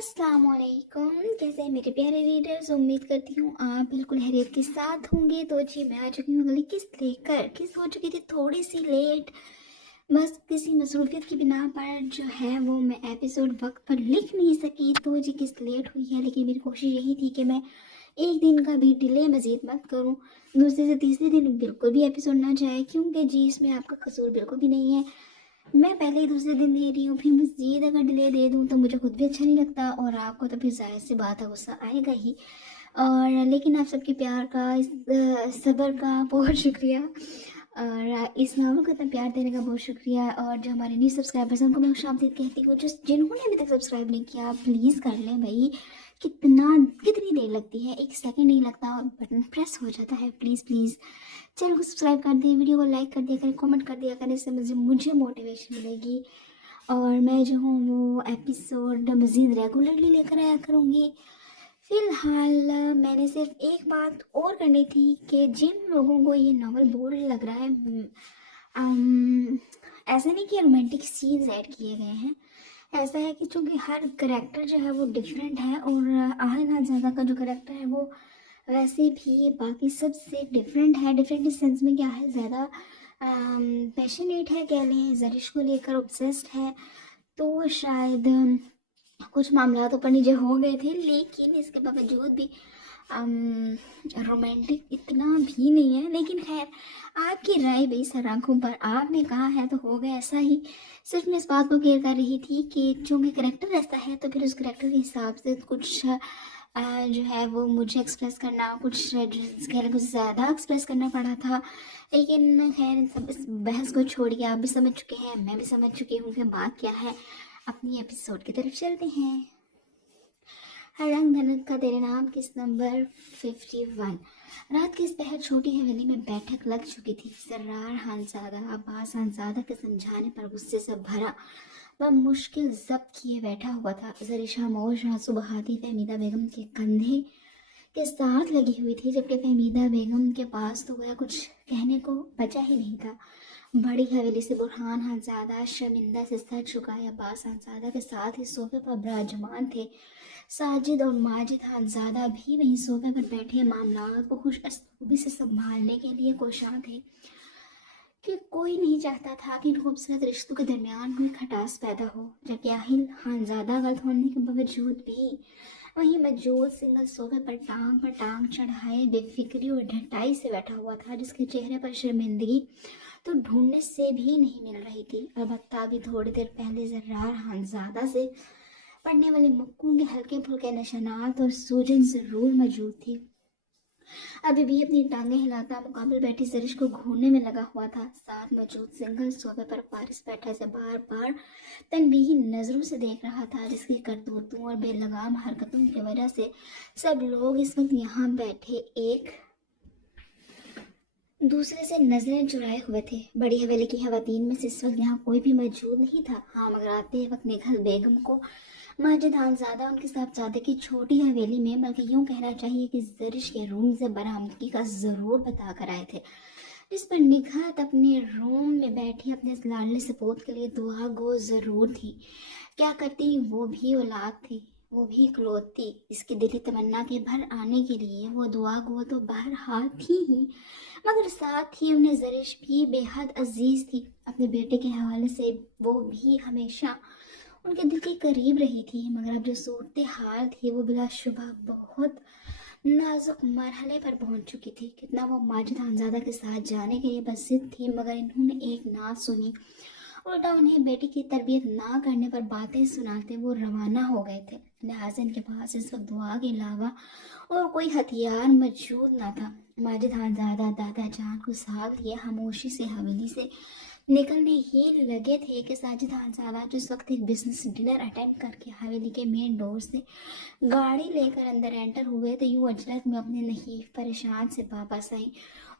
अस्सलाम वालेकुम। कैसे हैं मेरे प्यारे रीडर्स? उम्मीद करती हूँ आप बिल्कुल हैरियत के साथ होंगे। तो जी मैं आ चुकी हूँ अगली किस्त लेकर। किस्त हो चुकी थी थोड़ी सी लेट, बस किसी मसरूफियत की बिना पर जो है वो मैं एपिसोड वक्त पर लिख नहीं सकी। तो जी किस्त लेट हुई है, लेकिन मेरी कोशिश यही थी कि मैं एक दिन का भी डिले मज़ीद मत करूँ। दूसरे से तीसरे दिन बिल्कुल भी एपिसोड ना जाए, क्योंकि जी इसमें आपका कसूर बिल्कुल भी नहीं है। मैं पहले ही दूसरे दिन दे रही हूँ, फिर मज़ीद अगर डिले दे दूँ तो मुझे खुद भी अच्छा नहीं लगता और आपको तो फिर ज़ाहिर सी बात है गुस्सा आएगा ही। और लेकिन आप सबके प्यार का, इस सब्र का बहुत शुक्रिया, और इस नावल को इतना प्यार देने का बहुत शुक्रिया। और जो हमारे न्यू सब्सक्राइबर्स हैं उनको मैं खुशामदीद कहती हूँ। जो जिन्होंने अभी तक सब्सक्राइब नहीं किया प्लीज़ कर लें भाई। कितनी देर लगती है, एक सेकंड नहीं लगता और बटन प्रेस हो जाता है। प्लीज़ प्लीज़ चैनल को सब्सक्राइब कर दिए, वीडियो को लाइक कर दिया करें, कमेंट कर दिया करें, इससे मुझे मोटिवेशन मिलेगी और मैं जो हूँ वो एपिसोड मज़ीद रेगुलरली लेकर आया करूँगी। फ़िलहाल मैंने सिर्फ एक बात और करनी थी कि जिन लोगों को ये नावल बोर लग रहा है, ऐसा नहीं कि रोमांटिक सीन्स ऐड किए गए हैं। ऐसा है कि चूँकि हर करेक्टर जो है वो डिफरेंट है और आहिल हाज़ादा का जो करेक्टर है वो वैसे भी बाकी सबसे डिफरेंट है। डिफरेंट इस सेंस में क्या है, ज़्यादा पैशनेट है कह लें, ज़रिश को लेकर ऑब्सेस्ड है। तो शायद कुछ मामला तो ऊपर नीचे हो गए थे, लेकिन इसके बावजूद भी रोमांटिक इतना भी नहीं है। लेकिन खैर, आपकी राय भी सर आँखों पर, आपने कहा है तो हो गया ऐसा ही। सिर्फ मैं इस बात को क्लियर कर रही थी कि चूँकि करेक्टर ऐसा है तो फिर उस करेक्टर के हिसाब से कुछ जो है वो मुझे एक्सप्रेस करना, कुछ कह लें कुछ ज़्यादा एक्सप्रेस करना पड़ा था। लेकिन खैर इन सब इस बहस को छोड़िए, आप भी समझ चुके हैं, मैं भी समझ चुकी हूँ कि बात क्या है। अपनी एपिसोड की तरफ चलते हैं। रंग धनक का तेरे नाम किस नंबर 51। रात की इस पहर छोटी हवेली में बैठक लग चुकी थी। सर्रार खानज़ादा अब्बास खानज़ादा के समझाने पर गुस्से से भरा वह मुश्किल जब्त किए बैठा हुआ था। ज़रिश खामोश आंसू बहाती फहमीदा बेगम के कंधे के साथ लगी हुई थी, जबकि फहमीदा बेगम के पास तो वह कुछ कहने को बचा ही नहीं था। बड़ी हवेली से बुरहान खानज़ादा शर्मिंदा से सर झुकाए अब्बास खानज़ादा के साथ ही सोफे पर विराजमान थे। साजिद और माजिद खानज़ादा भी वहीं सोफे पर बैठे मामलात को खुश असलूबी से संभालने के लिए कोशां थे कि कोई नहीं चाहता था कि इन खूबसूरत रिश्तों के दरमियान कोई खटास पैदा हो। जबकि आहिल खानज़ादा गलत होने के बावजूद भी वहीं मौजूद सिंगल सोफे पर टांग चढ़ाए बेफिक्री और ढटाई से बैठा हुआ था, जिसके चेहरे पर शर्मिंदगी तो ढूंढने से भी नहीं मिल रही थी। अलबत्ता अभी थोड़ी देर पहले जर्रार खानज़ादा से पड़ने वाले मुक्कों के हल्के फुल्के निशानात और सूजन जरूर मौजूद थी। अभी भी अपनी टांगें हिलाता मुकाबले बैठी ज़रिश को घूरने में लगा हुआ था। साथ मौजूद सिंगल सोफे पर फारिस बैठा से बार बार तनबीही नज़रों से देख रहा था, जिसकी करतूतों और बेलगाम हरकतों की वजह से सब लोग इस वक्त यहाँ बैठे एक दूसरे से नजरें चुराए हुए थे। बड़ी हवेली की खवातीन में से इस वक्त यहाँ कोई भी मौजूद नहीं था। हाँ, मगर आते वक्त निघल बेगम को माजिद खानज़ादा उनके साहबजादे की छोटी हवेली में, बल्कि यूँ कहना चाहिए कि ज़रिश के रूम से बरामदगी का ज़रूर बता कर आए थे, जिस पर निघात अपने रूम में बैठी अपने लाडले सपूत के लिए दुआ गो ज़रूर थी। क्या करती, वो भी औलाद थी, वो भी इकलौती। इसकी दिली तमन्ना के भर आने के लिए वो दुआ गो तो बहरहाल थी ही, मगर साथ ही उन्हें ज़रिश भी बेहद अजीज़ थी। अपने बेटे के हवाले से वो भी हमेशा उनके दिल के करीब रही थी। मगर अब जो सूरत हाल थी वो बिलाशुबा बहुत नाजुक मरहले पर पहुंच चुकी थी। कितना वो माजिद खानज़ादा के साथ जाने के लिए बस जिद थी, मगर इन्होंने एक ना सुनी। उल्टा उन्हें बेटी की तरबियत ना करने पर बातें सुनाते वो रवाना हो गए थे। लिहाजा इनके पास इस वक्त दुआ के अलावा और कोई हथियार मौजूद ना था। माजिद खानज़ादा दादा जान को साथ लिए खामोशी से हवेली से निकलने ही लगे थे कि साजिद खानज़ादा जिस वक्त एक बिजनेस डिनर अटेंड करके हवेली के मेन डोर से गाड़ी लेकर अंदर एंटर हुए तो यूं अजरत में अपने नहीफ परेशान से वापस आई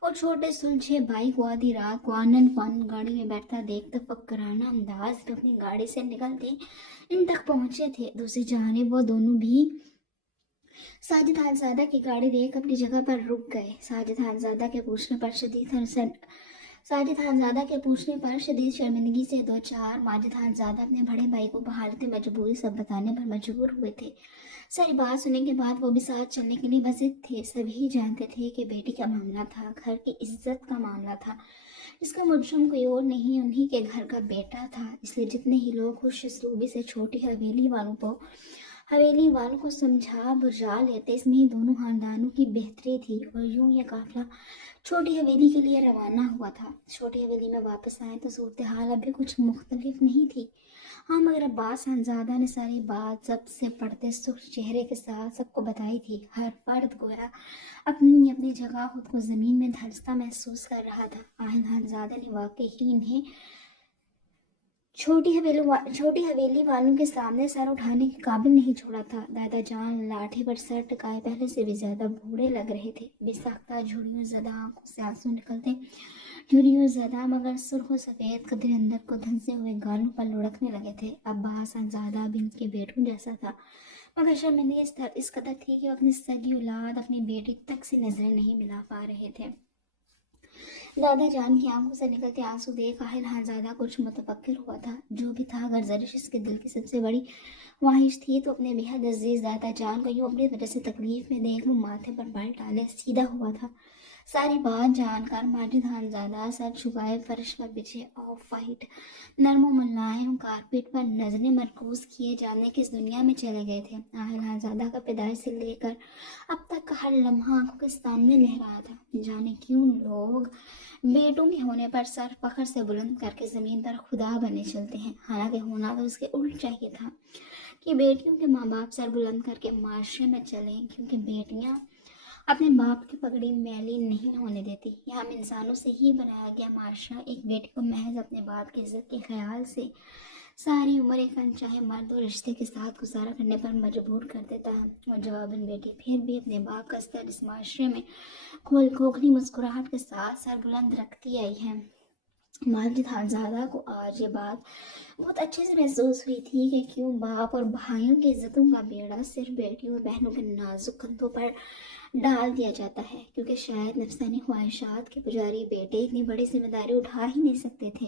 और छोटे सुलझे भाई को आधी रात को आनन फानन गाड़ी में बैठता देख तफक्कुराना अंदाज में अपनी गाड़ी से निकलते इन तक पहुंचे थे। दूसरी जानिब वो दोनों भी साजिद खानज़ादा की गाड़ी देख अपनी जगह पर रुक गए। साजिद खानज़ादा के पूछने पर साजिद खानज़ादा के पूछने पर शदीद शर्मिंदगी से दो चार माजिद खानज़ादा अपने बड़े भाई को बहालत मजबूरी सब बताने पर मजबूर हुए थे। सारी बात सुनने के बाद वो भी साथ चलने के लिए मस्जिद थे। सभी जानते थे कि बेटी का मामला था, घर की इज्जत का मामला था। इसका मुजरिम कोई और नहीं, उन्हीं के घर का बेटा था। इसलिए जितने ही लोग खुश इसलूबी से छोटी हवेली वालों को समझा बुझा लेते, इसमें ही दोनों खानदानों की बेहतरी थी। और यूं ये काफिला छोटी हवेली के लिए रवाना हुआ था। छोटी हवेली में वापस आए तो सूरत हाल अभी कुछ मुख्तलिफ नहीं थी। हाँ, मगर अब्बास खानज़ादा ने सारी बात सबसे पड़ते सुख चेहरे के साथ सबको बताई थी। हर फर्द गोया अपनी अपनी जगह खुद को ज़मीन में धंसता महसूस कर रहा था। आहिल खानज़ादा ने वाकई ही इन्हें छोटी हवेली वालों के सामने सर उठाने के काबिल नहीं छोड़ा था। दादा जान लाठी पर सर टिकाए पहले से भी ज्यादा बूढ़े लग रहे थे। बेसाख्ता झुर्रियों ज़दा आंखों से आंसू निकलते, झुर्रियों ज़दा मगर सुर्ख सफ़ेद कदरे अंदर को धंसे हुए गालों पर लुढ़कने लगे थे। अब्बास खानज़ादा भी उनके बेटों जैसा था, मगर शर्मिंदगी इस कदर थी कि वो अपनी सगी औलाद अपनी बेटी तक से नजरें नहीं मिला पा रहे थे। दादा जान की आंखों से निकलते आंसू देख आहिल खानज़ादा कुछ मुतफक्किर हुआ था। जो भी था, अगर ज़रिश इसके दिल की सबसे बड़ी ख्वाहिश थी तो अपने बेहद अजीज दादा जान को यूँ अपनी वजह से तकलीफ में देख वो माथे पर बल डाले सीधा हुआ था। सारी बात जानकर माजिद खानज़ादा सर झुकाए फर्श पर बिछे ऑफ वाइट नरम मुलायम कारपेट पर नजरें मरकूज किए जाने की इस दुनिया में चले गए थे। आहिल खानज़ादा का पैदाइश से लेकर अब तक का हर लम्हा आंखों के सामने लहरा था। जाने क्यों लोग बेटों के होने पर सर फखर से बुलंद करके ज़मीन पर खुदा बने चलते हैं। हालांकि होना तो उसके उल्ट चाहिए था कि बेटियों के माँ बाप सर बुलंद करके माशरे में चलें, क्योंकि बेटियां अपने बाप की पगड़ी मैली नहीं होने देती। यह हम इंसानों से ही बनाया गया माशरा एक बेटी को महज अपने बाप की इज्जत के ख्याल से सारी उम्र एक अनचाहे मर्द और रिश्ते के साथ गुजारा करने पर मजबूर कर देता है। और जवाबन बेटी फिर भी अपने बाप का स्तर इस माशरे में खोखली मुस्कुराहट के साथ सर बुलंद रखती आई है। माजिद खानज़ादा को आज ये बात बहुत अच्छे से महसूस हुई थी कि क्यों बाप और भाइयों की इज्जतों का बेड़ा सिर्फ बेटियों और बहनों के नाजुक कंधों पर डाल दिया जाता है, क्योंकि शायद नफसानी ख्वाहिशात के पुजारी बेटे इतनी बड़ी जिम्मेदारी उठा ही नहीं सकते थे।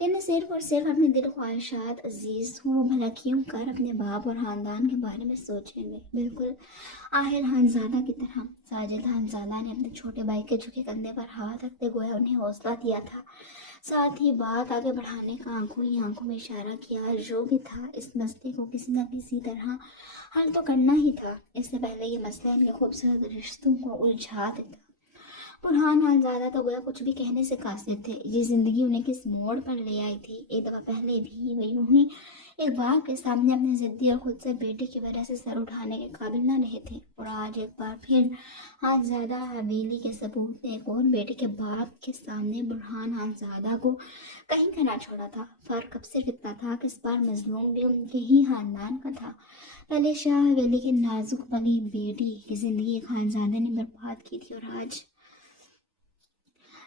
जिन्हें सिर्फ और सिर्फ अपने दिल ख्वाहिशात अजीज हों वो भला क्यों कर अपने बाप और ख़ानदान के बारे में सोचेंगे। बिल्कुल आहिल खानज़ादा की तरह साजिद खानज़ादा ने अपने छोटे भाई के झुके कंधे पर हाथ रखते गोया उन्हें हौसला दिया था। साथ ही बात आगे बढ़ाने का आंखों ही आंखों में इशारा किया। जो भी था, इस मसले को किसी न किसी तरह हल तो करना ही था। इससे पहले ये मसला इनके खूबसूरत रिश्तों को उलझा देता। बुरहान खानज़ादा तो गोया कुछ भी कहने से कासिर थे। ये जिंदगी उन्हें किस मोड़ पर ले आई थी। एक दफ़ा पहले भी वे यूं ही एक बाप के सामने अपनी जिद्दी और खुद से बेटे की वजह से सर उठाने के काबिल न रहे थे, और आज एक बार फिर खानज़ादा हवेली के सबूत ने एक और बेटे के बाप के सामने बुरहान खानज़ादा को कहीं का ना छोड़ा था। फर्क अब सिर्फ इतना था कि इस बार मजलूम भी उनके ही खानदान का था। पहले शाह हवेली के नाजुक वाली बेटी की जिंदगी खानज़ादा ने बर्बाद की थी, और आज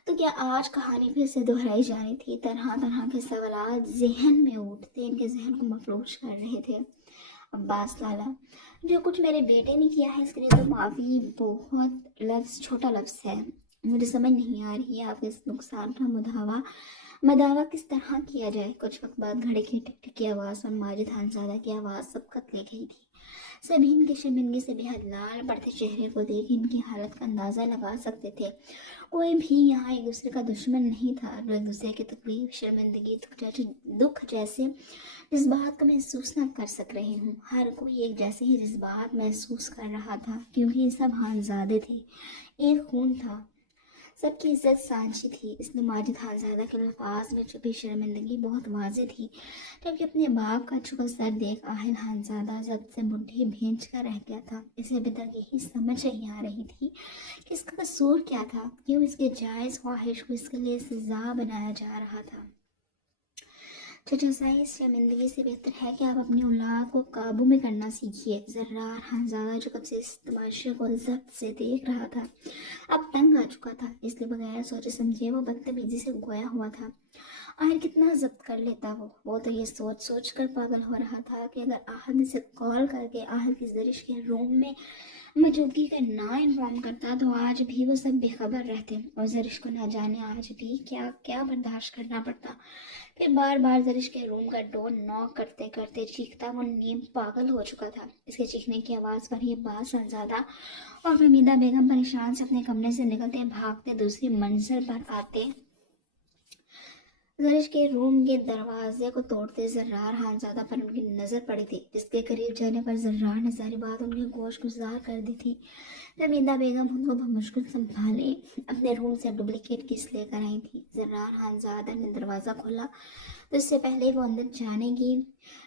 तो क्या आज कहानी फिर से दोहराई जानी थी। तरह तरह के सवाल जहन में उठते, इनके जहन को मफलूज कर रहे थे। अब्बास लाला, जो कुछ मेरे बेटे ने किया है इसके लिए तो माफ़ी बहुत लफ्ज़ छोटा लफ्ज़ है। मुझे समझ नहीं आ रही है आपके इस नुकसान का मदावा किस तरह किया जाए। कुछ वक्त बाद घड़े की टिक टिक की आवाज़ और माजिद खानज़ादा की आवाज़ सबकत ले गई थी। सभी इनकी शर्मिंदगी से बेहद लाल पड़ते चेहरे को देख इनकी हालत का अंदाज़ा लगा सकते थे। कोई भी यहाँ एक दूसरे का दुश्मन नहीं था। लोग एक दूसरे की तकलीफ, शर्मिंदगी, दुख जैसे जज्बात को महसूस न कर सक रहे हूँ। हर कोई एक जैसे ही जज्बात महसूस कर रहा था, क्योंकि ये सब खानज़ादे थे, एक खून था, सबकी इज्जत सांझी थी। इसलिए माजिद खानज़ादा के अल्फाज में छुपी शर्मिंदगी बहुत वाज़ेह थी। जबकि अपने बाप का झुका सर देख आहिल खानज़ादा जब से मुट्ठी भींच कर रह गया था। इसे अभी तक यही समझ नहीं आ रही थी कि इसका कसूर क्या था, क्यों इसके जायज़ ख्वाहिश को इसके लिए सजा बनाया जा रहा था। चचा साई, इस शर्मिंदगी से बेहतर है कि आप अपनी औलाद को काबू में करना सीखिए। ज़र्रार खानज़ादा जो कब से इस तमाशे को जब्त से देख रहा था अब तंग आ चुका था, इसलिए बगैर सोचे समझे वो बदतमीजी से गोया हुआ था। आखिर कितना ज़ब्त कर लेता वो तो ये सोच सोच कर पागल हो रहा था कि अगर आहद इसे कॉल करके आहद की ज़रिश के रूम में मौजूदगी का ना इन्फॉर्म करता तो आज भी वो सब बेखबर रहते और ज़रिश को ना जाने आज भी क्या क्या बर्दाश्त करना पड़ता। फिर बार बार ज़रिश के रूम का डोर नॉक करते करते चीखता वो नीम पागल हो चुका था। इसके चीखने की आवाज़ पर ही बात शहजादा और फहमीदा बेगम परेशान से अपने कमरे से निकलते भागते दूसरी मंजिल पर आते। ज़रिश के रूम के दरवाजे को तोड़ते ज़र्रार खानज़ादा पर उनकी नज़र पड़ी थी, जिसके करीब जाने पर ज़र्रार ने सारी बात उनके गोश गुजार कर दी थी। फहमीदा बेगम उनको बमुश्किल संभाले अपने रूम से डुप्लीकेट किस लेकर आई थी। ज़र्रार खानज़ादा ने दरवाज़ा खोला तो इससे पहले वो अंदर जाने की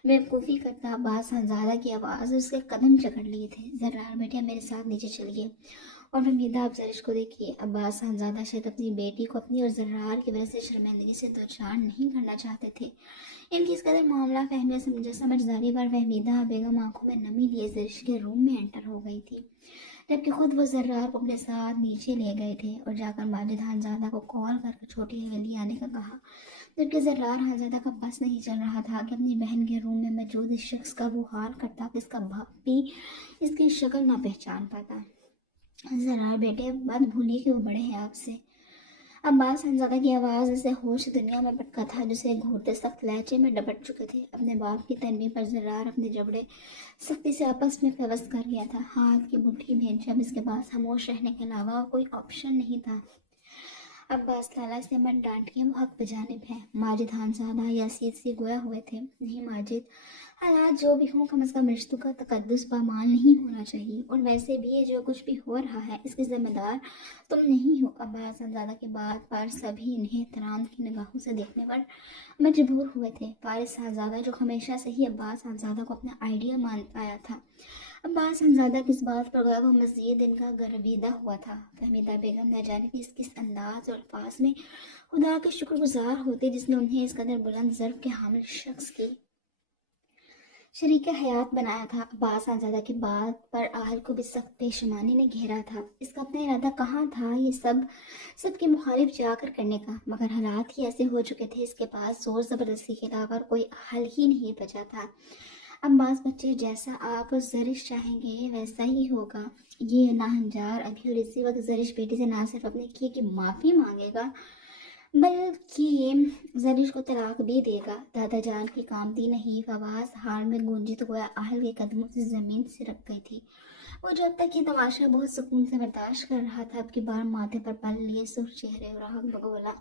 बेवकूफ़ी करता अब्बास खानज़ादा की आवाज़ उसके कदम जकड़ लिए थे। ज़र्रार बेटे मेरे साथ नीचे चलिए। और फहमीदा आप ज़रिश को देखिए। अब्बास खानज़ादा शायद अपनी बेटी को अपनी और ज़र्रार की वजह से शर्मिंदगी से दो चार नहीं करना चाहते थे। इनकी इस कदर मामला फहमिया समझदारी पर फहमीदा बेगम आंखों में नमी लिए ज़रिश के रूम में एंटर हो गई थी, जबकि खुद वो ज़र्रार को अपने साथ नीचे ले गए थे और जाकर माजिद खानज़ादा को कॉल करके छोटी हवेली आने का कहा। जबकि ज़र्रार खानज़ादा का बस नहीं चल रहा था कि अपनी बहन के रूम में मौजूद इस शख्स का वो हाल करता कि इसका बाप भी इसकी शक्ल ना पहचान पाता। ज़रा बेटे बात भूलिए कि वो बड़े हैं आपसे। अब्बास खानज़ादा की आवाज़ ऐसे होश दुनिया में पटका था जिसे घूरते सख्त लहजे में डबट चुके थे। अपने बाप की तनबीह पर ज़रार अपने जबड़े सख्ती से आपस में पेवस्त कर गया था। हाथ की मुट्ठी में जब इसके पास खामोश रहने के अलावा कोई ऑप्शन नहीं था। अब्बास लाला से मत डांटिए, वो हक बजानिब है। माजिद खानज़ादा यासीर से गोया हुए थे। नहीं माजिद, हालात जो भी हों कम अज़ कम रिश्तों का तकद्दुस पामाल नहीं होना चाहिए, और वैसे भी ये जो कुछ भी हो रहा है इसके ज़िम्मेदार तुम नहीं हो। अब्बास खानज़ादा की बात पर सभी इन्हें एहतराम की निगाहों से देखने पर मजबूर हुए थे। फारिस खानज़ादा जो हमेशा से ही अब्बास खानज़ादा को अपना आइडिया मानता आया था, अब्बास खानज़ादा किस बात पर गया वो मज़ीद इनका गर्विदा हुआ था। फहमीदा बेगम न जाने किस अंदाज और अल्फाज में खुदा के शुक्रगुजार होते जिसने उन्हें इस कदर बुलंद ज़र्फ़ के हामिल शख्स की शरीक हयात बनाया था। अब्बास खानज़ादा की बात पर आहल को भी सख्त पेशमानी ने घेरा था। इसका अपना इरादा कहाँ था ये सब के मुखालिफ जाकर करने का, मगर हालात ही ऐसे हो चुके थे इसके पास जोर ज़बरदस्ती के अलावा कोई हल ही नहीं बचा था। अब्बास बच्चे, जैसा आप ज़रिश चाहेंगे वैसा ही होगा। ये नाहंजार अभी और इसी वक्त ज़रिश बेटी से ना सिर्फ अपने किए की माफ़ी मांगेगा बल्कि ज़रिश को तलाक भी देगा। दादा जान की कामती नहीफ आवाज़ हार में गूंजी तो गोया आहल के कदमों से ज़मीन से रख गई थी। वो जो अब तक ये तमाशा बहुत सुकून से बर्दाश्त कर रहा था, अब की बार माथे पर पल लिए सुर्ख चेहरे और आग बगोला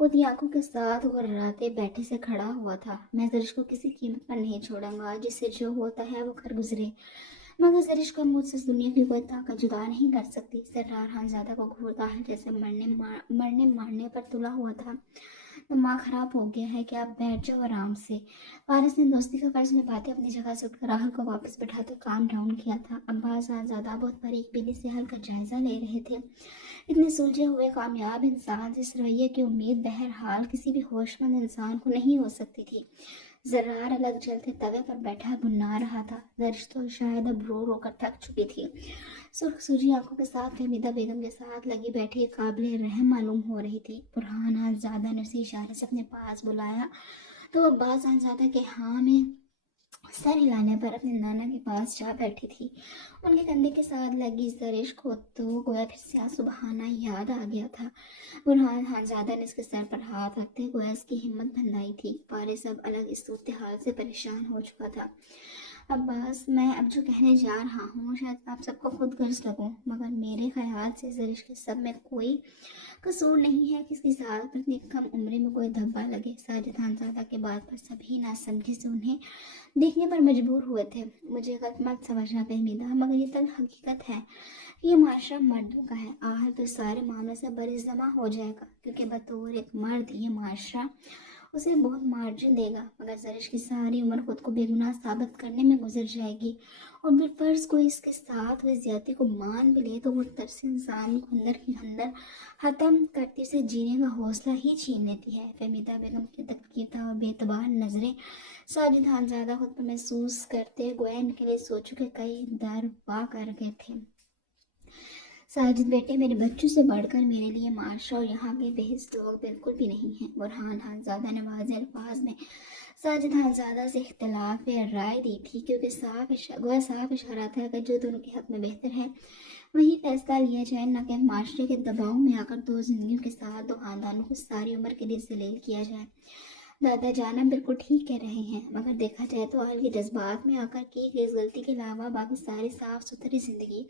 होती आंखों के साथ गुर्राते बैठे से खड़ा हुआ था। मैं ज़रिश को किसी कीमत पर नहीं छोड़ूंगा, जिससे जो होता है वो कर गुजरे, मगर ज़रिश को मुझसे इस दुनिया की कोई ताकत जुदा नहीं कर सकती। ज़र्रार खानज़ादा को घूरता है जैसे मरने मारने पर तुला हुआ था। दिमाग खराब हो गया है कि आप बैठ जाओ आराम से। फारिस ने दोस्ती का फर्ज निभाते अपनी जगह से उठकर राहुल को वापस बैठाते काम डाउन किया था। अब्बास खानज़ादा बहुत बारीक बीनी से हल का जायजा ले रहे थे। इतने सुलझे हुए कामयाब इंसान से इस रवैये की उम्मीद बहरहाल किसी भी होशमंद इंसान को नहीं हो सकती थी। ज़र्रार अलग जलते तवे पर बैठा भुना रहा था। ज़रिश तो शायद अब रो रो कर थक चुकी थी। सुर्ख सूजी आंखों के साथ फहमीदा बेगम के साथ लगी बैठी काबिल रहम मालूम हो रही थी। बुरहान खानज़ादा ने उसे इशारे से अपने पास बुलाया तो अब्बास खानज़ादा के हाँ में सर हिलाने पर अपने नाना के पास जा बैठी थी। उनके कंधे के साथ लगी ज़रिश को तो गोया फिर से सुबहाना याद आ गया था। बुरहान खानज़ादा ने इसके सर पर हाथ रखते गोया इसकी हिम्मत बंधाई थी। फारिस अब अलग इस सूरत हाल से परेशान हो चुका था। अब्बास, मैं अब जो कहने जा रहा हूँ शायद आप सबको खुद गर्ज लगूँ, मगर मेरे ख्याल से ज़रिश के सब में कोई कसूर नहीं है कि इसकी साल पर इतनी कम उम्र में कोई धब्बा लगे। साजिद खानज़ादा के बात पर सभी नासमझी से उन्हें देखने पर मजबूर हुए थे। मुझे गलत मत समझना फहमीदा, मगर ये तल हकीकत है कि ये माशरा मर्दों का है। आहल तो सारे मामले से बरिज़मा हो जाएगा, क्योंकि बतौर एक मर्द ये माशरा उसे बहुत मार्जिन देगा, मगर ज़रिश की सारी उम्र खुद को बेगुनाह साबित करने में गुजर जाएगी। और फिर फ़र्ज़ कोई इसके साथ हुई ज़्यादती को मान भी ले तो वो तरस इंसान को अंदर ही अंदर ख़त्म करती उसे जीने का हौसला ही छीन लेती है। फहमीदा बेगम की तकलीफ़ और बेतबार नज़रें साजिद खानज़ादा खुद पर महसूस करते गोया इनके लिए सोचों के कई दर पा कर गए थे। साजिद बेटे, मेरे बच्चों से बढ़कर मेरे लिए माशा और यहाँ के बेहिस लोग बिल्कुल भी नहीं हैं। बुरहान खानज़ादा ने वाज़ेह अल्फाज में साजिद खानज़ादा से इख्तिलाफ राय दी थी, क्योंकि साफ इशारा था कि जो दोनों के हक़ में बेहतर है वही फैसला लिया जाए, न कि माशरे के दबाव में आकर दो जिंदगियों के साथ दो खानदानों को सारी उम्र के लिए जलील किया जाए। दादा जाना बिल्कुल ठीक कह रहे हैं, मगर देखा जाए तो अहल के जज्बात में आकर की गई इस गलती के अलावा बाकी सारी साफ सुथरी ज़िंदगी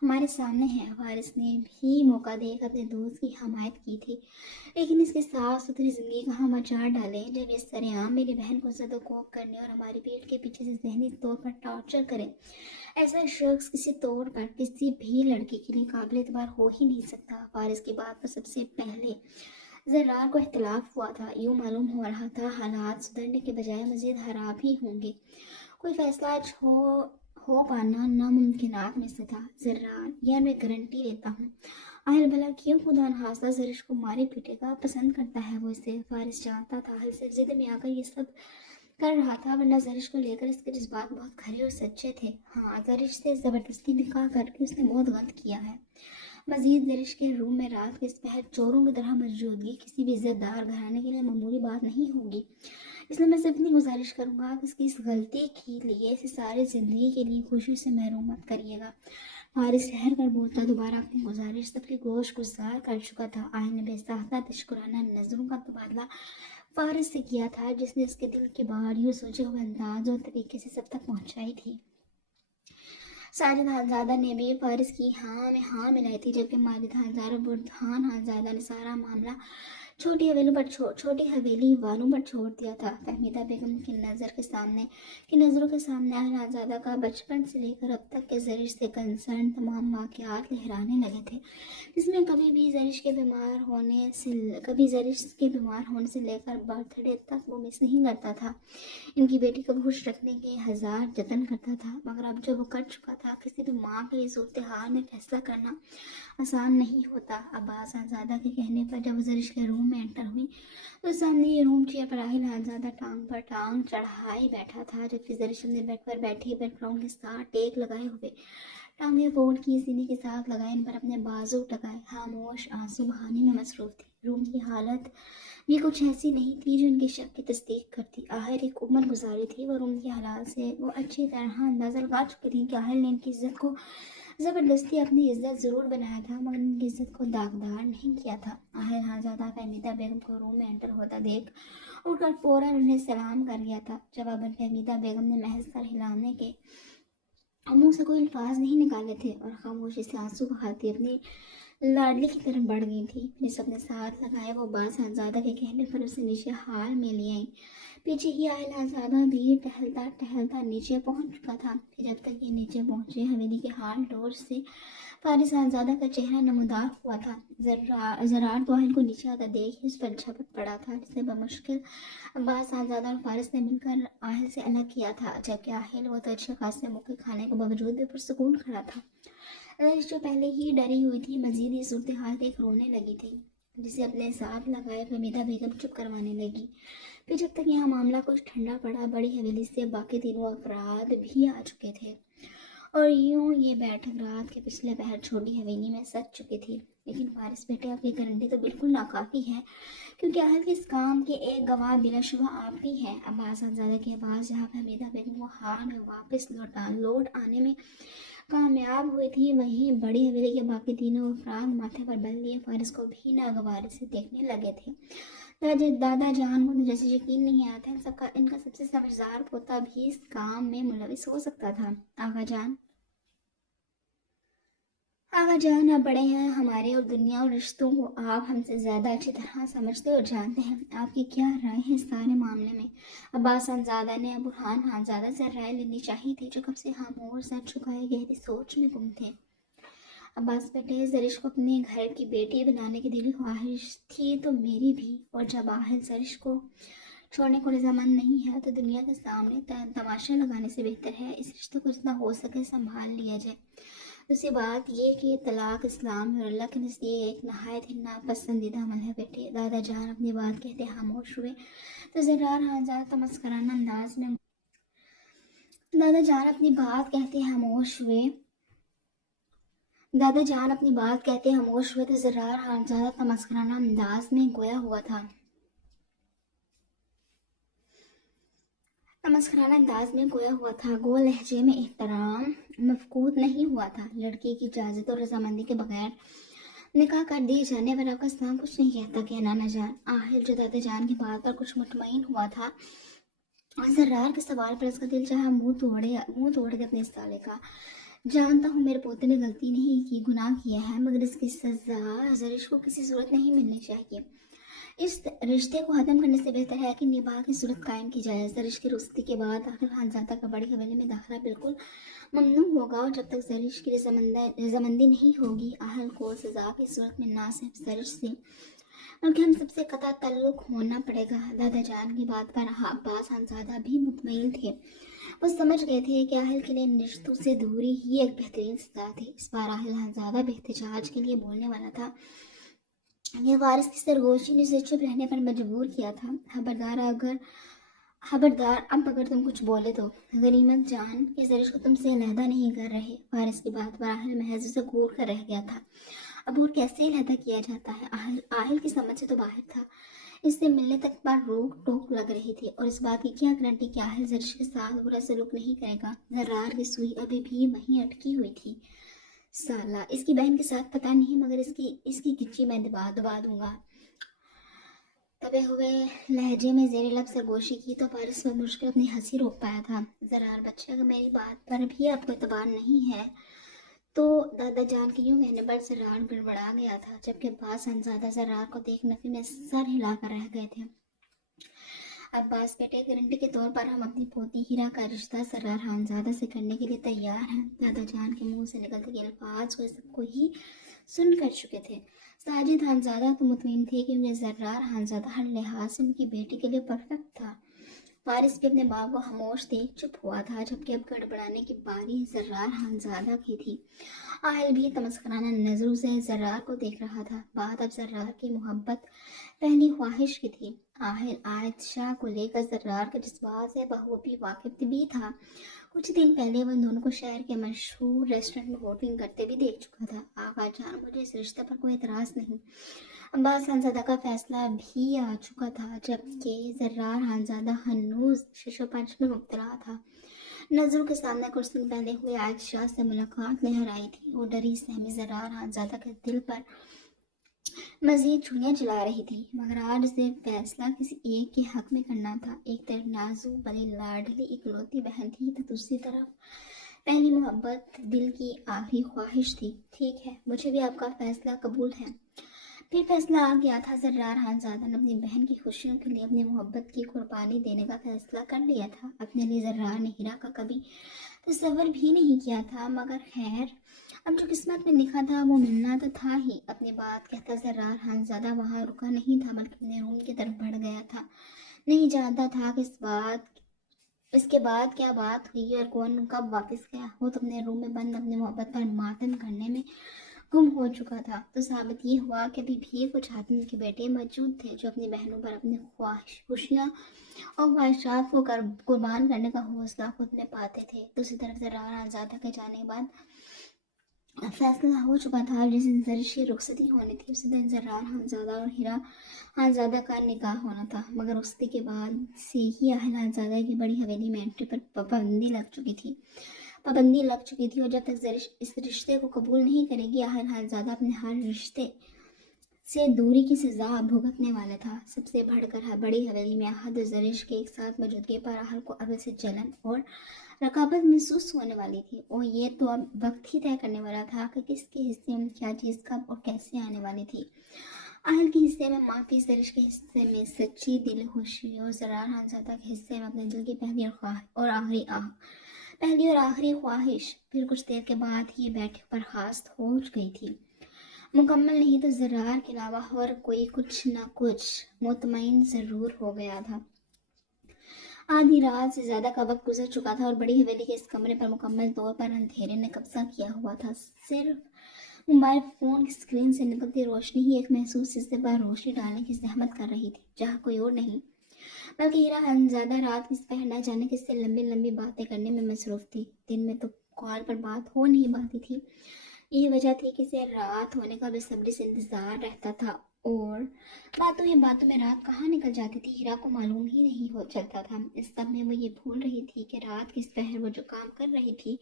हमारे सामने है। वारिस ने भी मौका देकर अपने दोस्त की हमायत की थी, लेकिन इसकी साफ सुथरी ज़िंदगी का हम अचार डालें जब इस सरेआम मेरी बहन को ज़द-ओ-कोक करने और हमारी पीठ के पीछे से ज़हनी तौर पर टॉर्चर करे। ऐसा शख्स किसी तौर पर किसी भी लड़की के लिए काबिल एतबार हो ही नहीं सकता। वारिस की बात पर सबसे पहले ज़र्रार को इख्तिलाफ हुआ था। यूँ मालूम हो रहा था हालात सुधरने के बजाय मज़ीद खराब ही होंगे। कोई फैसला हो पाना नामुमकिनात में से था। ज़र्रार, यह मैं गारंटी लेता हूँ। आहल भला क्यों खुदा नखास्ता ज़रिश को मारे पीटेगा? पसंद करता है वो इसे। फारिस जानता था आहल सिर्फ ज़िद में आकर ये सब कर रहा था, वरना ज़रिश को लेकर इसके जज्बात बहुत खरे और सच्चे थे। हाँ, ज़रिश से ज़बरदस्ती निकाह करके उसने बहुत गलत किया है। मज़ीद ज़रिश के रूम में रात के इस पहर चोरों की तरह मौजूदगी किसी भी इज़्ज़तदार घराने के लिए मामूली बात नहीं होगी। इसलिए मैं सिर्फ इतनी गुजारिश करूँगा कि इसकी इस गलती के लिए इसे सारी ज़िंदगी के लिए खुशी से महरूम मत करिएगा। फारिस ठहर कर बोलता, दोबारा अपनी गुजारिश सबकी गोश गुजार कर चुका था। आइन ने बेसाख्ता तशकुराना नज़रों का तबादला फारिस से किया था, जिसने उसके दिल की बाहरियों सोचे हुए अंदाज और तरीके से सब तक पहुँचाई थी। साजिद खानज़ादा ने भी फारिस की हाँ में हाँ मिलाई थी, जबकि माजिद खानज़ादा और बुरहान खानज़ादा ने सारा मामला छोटी हवेली वालों पर छोड़ दिया था। फहमीदा बेगम की नज़रों के सामने आहल खानज़ादा का बचपन से लेकर अब तक के ज़रिश से कंसर्न तमाम वाक़यात लहराने लगे थे, जिसमें कभी ज़रिश के बीमार होने से लेकर बर्थडे तक वो मिस नहीं करता था। इनकी बेटी को खुश रखने के हज़ार जतन करता था, मगर अब जब वो कर चुका था, किसी भी माँ के लिए सूरत हाल में फैसला करना आसान नहीं होता। अब्बास खानज़ादा के कहने पर जब ज़रिश के रूम में एंटर हुई तो सामने ये रूम चेयर पर आहिल खानज़ादा टांग पर टांग चढ़ाए बैठा था, जबकि ज़रिश अपने बेड पर बैठी बैकग्राउंड के साथ टेक लगाए हुए टांगे फोल्ड की सीने के साथ लगाए इन पर अपने बाजू टकाए खामोश आंसू बहाने में मसरूफ थी। रूम की हालत भी कुछ ऐसी नहीं थी जो उनके शक की तस्दीक करती। आहिर एक उम्र गुजारी थी और रूम के हालात से वो अच्छी तरह अंदाज़ा लगा चुकी थी कि आहिर ने इनकी इज्जत को ज़बरदस्ती अपनी इज्जत ज़रूर बनाया था, मगर इनकी इज्जत को दागदार नहीं किया था। आहिर खानज़ादा फहमीदा बेगम को रूम में एंटर होता देख उठकर फ़ौरन उन्हें सलाम कर गया था। जवाबन फहमीदा बेगम ने महज सर हिलाने के मुंह से कोई अल्फाज नहीं निकाले थे और खामोशी से आंसू बहाती अपनी लाडली की तरफ बढ़ गई थी। फिर सबने साथ लगाए वो अब्बास खानज़ादा के कहने पर उसे नीचे हाल में ले आई। पीछे ही आहिल खानज़ादा भी टहलता टहलता नीचे पहुंच चुका था। फिर जब तक ये नीचे पहुंचे, हवेली के हाल डोर से फारिस खानज़ादा का चेहरा नमूदार हुआ था। ज़रार तो आहिल को नीचे आता देख ही उस पर झपट पड़ा था, जिसे बमुश्किल अब्बास खानज़ादा और फारिस ने मिलकर आहिल से अलग किया था, जबकि आहिल वो तो अच्छे खासे मौके खाने के बावजूद भी पुरसुकून खड़ा था। ज़रिश जो पहले ही डरी हुई थी, मज़ीद ये सूरत हाल देख रोने लगी थी, जिसे अपने साथ लगाए फहमीदा बेगम चुप करवाने लगी। फिर जब तक यहाँ मामला कुछ ठंडा पड़ा, बड़ी हवेली से बाकी तीनों अफराद भी आ चुके थे और यूं ये बैठक रात के पिछले पहर छोटी हवेली में सज चुकी थी। लेकिन फारिस बेटे, आपकी गारंटी तो बिल्कुल नाकाफी है, क्योंकि अहल के इस काम के एक गवाह बिलाशुबा आप ही हैं। अब्बास खानज़ादा के पास जहाँ फहमीदा बेगम को हाल में वापस लौट आने में कामयाब हुई थी, वहीं बड़ी हवेली के बाकी तीनों अफराद माथे पर बल लिए फारिस को भी नागवार से देखने लगे थे। दादा जान को तो जैसे यकीन नहीं आता इनका सबसे समझदार पोता भी इस काम में मुलविस हो सकता था। आगा जान आप बड़े हैं हमारे, और दुनिया और रिश्तों को आप हमसे ज़्यादा अच्छी तरह समझते और जानते हैं। आपकी क्या राय है इस सारे मामले में? अब्बास खानज़ादा ने बुरहान खानज़ादा से राय लेनी चाहिए थी, जो कब से खामोश सर झुकाए गहरी सोच में गुम थे। अब्बास बेटे, ज़रिश को अपने घर की बेटी बनाने की दिली ख्वाहिश थी तो मेरी भी, और जब आहिल ज़रिश को छोड़ने को रजामंद नहीं है तो दुनिया के सामने तमाशा लगाने से बेहतर है इस रिश्ते को जितना हो सके संभाल लिया जाए। दूसरी बात ये कि तलाक इस्लाम और अल्लाह के नज़दीक एक नहायत ही नापसंदीदा अमल है बेटे। दादा जान अपनी बात कहते खामोश हुए तो ज़र्रार खानज़ादा तमस्कराना अंदाज में दादा जान अपनी बात कहते खामोश हुए दादा जान अपनी बात कहते खामोश हुए थे। जर्रार खानजादा तमस्कराना अंदाज में गोया हुआ था। गो लहजे में एहतराम मफकूद नहीं हुआ था। लड़की की इजाज़त और रजामंदी के बगैर निकाह कर दिए जाने पर आपका इस्लाम कुछ नहीं कहता कि नाना जान। आहिर जो दादा जान की बात पर कुछ मुतमईन हुआ था, जर्रार के सवाल पर उसका दिल चाहा मुंह तोड़ के अपने साले का, जानता हूँ मेरे पोते ने गलती नहीं की, गुनाह किया है, मगर इसकी सजा जरिश को किसी सूरत नहीं मिलनी चाहिए। इस रिश्ते को खत्म करने से बेहतर है कि निबाह की सूरत कायम की जाए। जरिश की रुस्ती के बाद आखिर खानजादा का बड़ी हवेली में दाखिला बिल्कुल ममनू होगा, और जब तक जरिश की रजामंदी नहीं होगी अहल को सजा की सूरत में ना सिर्फ जरिश से बल्कि हम सबसे कतई ताल्लुक होना पड़ेगा। दादा जान की बात पर अब्बास खानजादा भी मुतमईन थे। वो समझ गए थे कि अहल के लिए इन रिश्तों से दूरी ही एक बेहतरीन सजा थी। इस बार अहल खानजादा बेहतजाज के लिए बोलने वाला था। ये वारिस की सरगोशी ने उसे चुप रहने पर मजबूर किया था। खबरदार अब अगर तुम कुछ बोले तो गनीमत जान कि जरिश को तुमसे अलहदा नहीं कर रहे। वारिस की बात पर आहिल महज उसे घूर कर रह गया था। अब और कैसे अलहदा किया जाता है, आहिल की समझ से तो बाहर था। इससे मिलने तक पर रोक टोक लग रही थी, और इस बात की क्या गारंटी कि आहिल जरिश के साथ बुरा सलूक नहीं करेगा। जर्रार की सुई अभी भी वहीं अटकी हुई थी। साला इसकी बहन के साथ पता नहीं, मगर इसकी गिच्ची मैं दबा दूंगा। तबे हुए लहजे में जेर लब सरगोशी की तो फारिस में मुश्किल अपनी हंसी रोक पाया था। जरार बच्चे, अगर मेरी बात पर भी आपको एतबार नहीं है तो दादा जान के यूं कहने पर जरार गड़बड़ा गया था, जबकि अब्बास खानजादा जरार को देख नफी में सर हिलाकर रह गए थे। अब्बास बेटे, गारंटी के तौर पर हम अपनी पोती हीरा का रिश्ता जरार खानजादा से करने के लिए तैयार हैं। दादा जान के मुंह से निकलते ये अल्फाज को सबको ही सुन कर चुके थे। साजिद खानजादा तो मुतमईन थे कि उन्हें जर्रार खानजादा हर लिहाज से उनकी बेटी के लिए परफेक्ट था। फारिस भी अपने बाप को खामोश देख चुप हुआ था, जबकि अब गड़बड़ाने की बारी जर्रार खानजादा की थी। आहिल भी तमस्कराना नजरों से जर्रार को देख रहा था। बात अब जर्रार की मोहब्बत पहली ख्वाहिश की थी। आहिल आयशा को लेकर जर्रार के जज्बात से बखूबी वाकिफ भी था। कुछ दिन पहले वो इन दोनों को शहर के मशहूर रेस्टोरेंट में होटलिंग करते भी देख चुका था। आका जान, मुझे इस रिश्ते पर कोई एतराज़ नहीं। अब्बास खानजादा का फैसला भी आ चुका था, जबकि जर्रार खानजादा हनूज शिशोपंच में मुब्तला था। नजरों के सामने कुछ दिन पहले हुए आयशा से मुलाकात लहर आई थी। वो डरी सहमी जर्रार खानजादा के दिल पर मजीद चुनियाँ चला रही थी, मगर आज उसे फैसला किसी एक के हक में करना था। एक तरफ नाजुक बड़ी लाडली इकलौती बहन थी, तो दूसरी तरफ पहली मोहब्बत, दिल की आखिरी ख्वाहिश थी। ठीक है, मुझे भी आपका फैसला कबूल है। फिर फैसला आ गया था। जर्रार खानजादा ने अपनी बहन की खुशियों के लिए अपनी मोहब्बत की कुर्बानी देने का फैसला कर लिया था। अपने लिए जर्रार ने हीरा का कभी तसव्वुर भी नहीं किया था, मगर खैर अब जो किस्मत में लिखा था वो मिलना तो था ही। अपनी बात कहता जर्रार खानजादा वहाँ रुका नहीं था, बल्कि अपने रूम की तरफ बढ़ गया था। नहीं जानता था कि इसके बाद क्या बात हुई और कौन कब वापस गया। वो तो अपने रूम में बंद अपनी मोहब्बत पर मातम करने में गुम हो चुका था। तो साबित ये हुआ कि अभी भी कुछ आदमी के बेटे मौजूद थे जो अपनी बहनों पर अपनी खुशियाँ और ख्वाहिशात को कुर्बान करने का हौसला खुद में पाते थे। दूसरी तरफ जर्रार खानजादा के जाने के बाद फैसला हो चुका था। जिस दिन जरिश की रुखसती होनी थी उसी दिन जर्रार खानजादा और हीरा खानजादा का निकाह होना था, मगर रुखसती के बाद से ही अहल खानजादा की बड़ी हवेली में एंट्री पर पाबंदी लग चुकी थी। और जब तक जरिश इस रिश्ते को कबूल नहीं करेगी, अहल खानजादा अपने हर रिश्ते से दूरी की सजा भुगतने वाला था। सबसे बढ़कर बड़ी हवेली में अहद और जरिश के एक साथ मौजूदगी पर अहल को अब से जलन और रकाबत महसूस होने वाली थी, और ये तो अब वक्त ही तय करने वाला था कि किसके हिस्से में क्या चीज़ कब और कैसे आने वाली थी। अहल के हिस्से में माफ़ी, जरिश के हिस्से में सच्ची दिल खुशी, और जर्रार खानजादा के हिस्से में अपने दिल की पहली और आखिरी ख्वाहिश। फिर कुछ देर के बाद ही बैठक बर्खास्त हो गई थी। मुकम्मल नहीं तो जर्रार के अलावा हर कोई कुछ न कुछ मुतमईन ज़रूर हो गया था। आधी रात से ज़्यादा का वक्त गुजर चुका था और बड़ी हवेली के इस कमरे पर मुकम्मल तौर पर अंधेरे ने कब्जा किया हुआ था। सिर्फ मोबाइल फ़ोन की स्क्रीन से निकलती रोशनी ही एक महसूस हिस्से पर रोशनी डालने की जहमत कर रही थी, जहाँ कोई और नहीं बल्कि हीरा खानजादा रात की पहर न जाने किससे लंबी लंबी बातें करने में मसरूफ़ थी। दिन में तो कॉल पर बात हो नहीं पाती थी, یہ وجہ تھی کہ اسے رات ہونے کا بےصبری سے انتظار رہتا تھا، اور باتوں میں رات کہاں نکل جاتی تھی ہیرا کو معلوم ہی نہیں ہو چلتا تھا۔ اس سب میں وہ یہ بھول رہی تھی کہ رات کس پہر وہ جو کام کر رہی تھی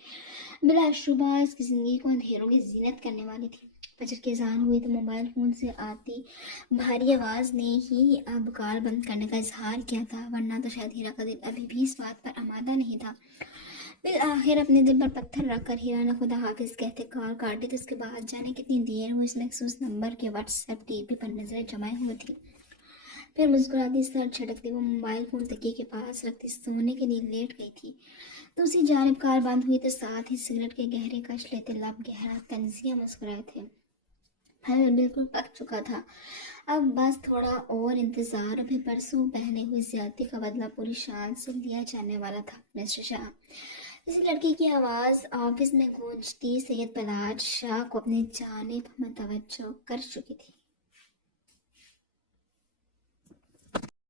بلا شبہ اس کی زندگی کو اندھیروں کی زینت کرنے والی تھی۔ فجر کی اذان ہوئی تو موبائل فون سے آتی بھاری آواز نے ہی اب کال بند کرنے کا اظہار کیا تھا، ورنہ تو شاید ہیرا کا دل ابھی بھی اس بات پر آمادہ نہیں تھا۔ بالآخر اپنے دل پر پتھر رکھ کر ہیرا نے خدا حافظ کہتے کال کاٹی تو اس کے بعد جانے کتنی دیر وہ اس مخصوص نمبر کے واٹس ایپ ٹی پی پر نظریں جمائے ہوئی تھی۔ پھر مسکراتی سر جھٹکتی وہ موبائل فون تکیے کے پاس رکھتی سونے کے لیے لیٹ گئی تھی۔ دوسری جانب کار بند ہوئی تو ساتھ ہی سگریٹ کے گہرے کش لیتے لب گہرا طنزیہ مسکرائے تھے۔ پھل بالکل پک چکا تھا، اب بس تھوڑا اور انتظار، ابھی پرسوں پہنے ہوئی زیادتی کا بدلہ پوری شان سے لیا جانے والا تھا۔ مسٹر شاہ، کسی لڑکی کی آواز آفس میں گونجتی سید بلاج شاہ کو اپنی جانب متوجہ کر چکی تھی۔